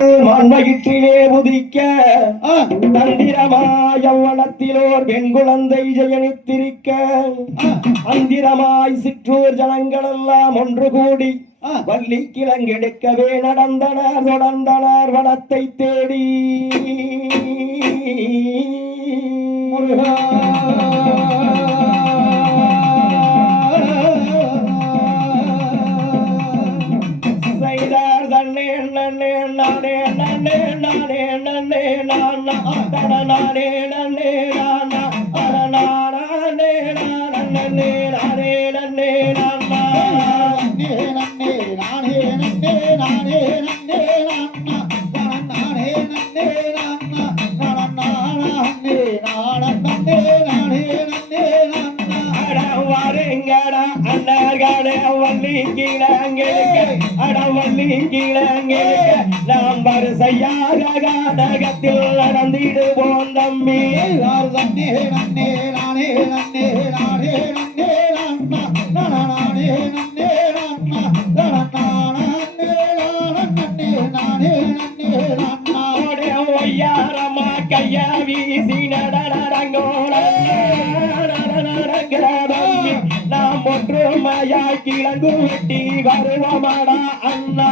மண்வயிற்றிலே உதிக்க தந்திரமாய் யவ்வனத்திலோர் பெண் குழந்தை ஜெயனித்திருக்க அந்திரமாய் சிற்றூர் ஜனங்களெல்லாம் ஒன்று கூடி வள்ளி கிழங்கெடுக்கவே நடந்தனர் தொடர்ந்தனர் வனத்தை தேடி. செய்தார் தன்னே நன்னே நானே நன்னே நானே நன்னே நானா தட நானே நன்னே நானா அட நானே நானே நானே நன்னே நானா கீழங்கெடுக்க அட வள்ளி கீழங்கெடுக்க நாம் வரிசையாக நாடகத்தில் நடந்திடுவோம் தம்பி. ஓடி ஒய்யாரமா கைய வீசி நடனரங்கோட தம்பி நாம் ஒற்றுமையாய் கிழங்கு வெட்டி வருவமாடா அண்ணா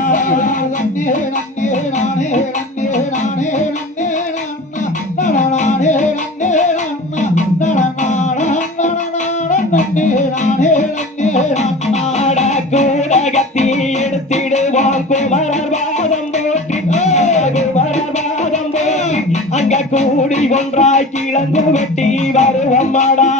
ஆட கூடகத்தி எடுத்திடுவோம் குமரர் வாதம் போற்றி குமரர் வாதம் போற்றி அங்க கூடி ஒன்றாய் கிழங்கு வெட்டி வருவம்மாடா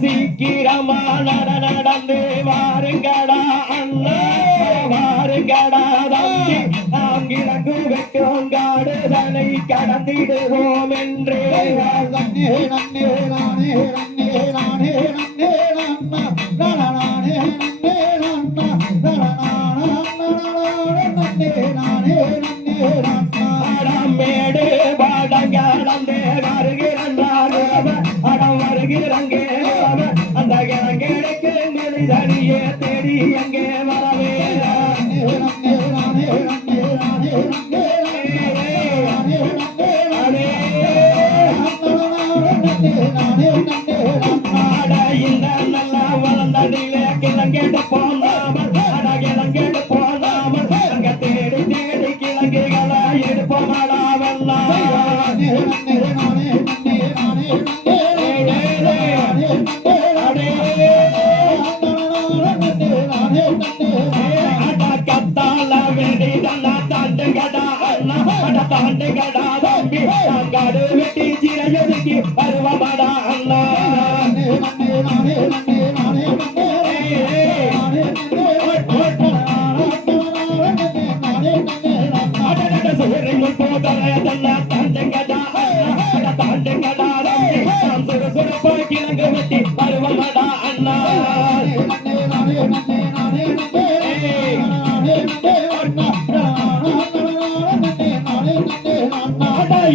சீக்கிரமா நட நடந்து வாருங்கடா அண்ணா வாருங்கடா தம்பி நாம் கடந்திடுவோம் என்று பாடம் வருகிறார் அடம் வருகிறங்கே அந்த கிழங்கெடுக்கு மனிதனியே தேடி வரவே இந்த போனாமல் அட போனாமல் அங்க தேடி தேடி கிழங்குகளை எடுப்போமடா வெள்ளம் தாண்டுகடா அண்ணா சுறுப்பா கிழங்கு வெட்டி வருவமடா அண்ணா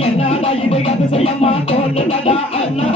என்னடா இது கது அண்ணா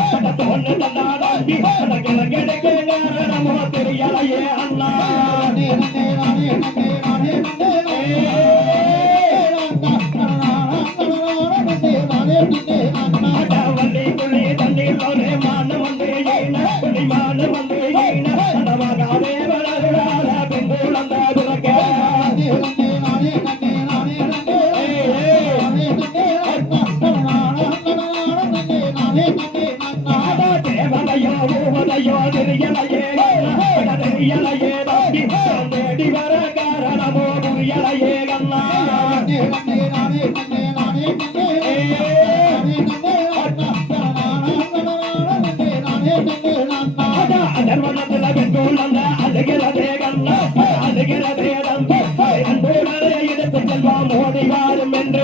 அழுகிறதே கண்ணா அழுகிறதே தம்பி அன்புடனே எடுத்து செல்வா மோடி வாரும் என்று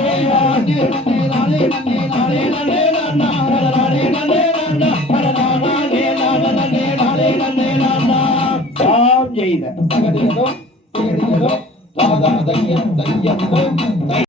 செய்த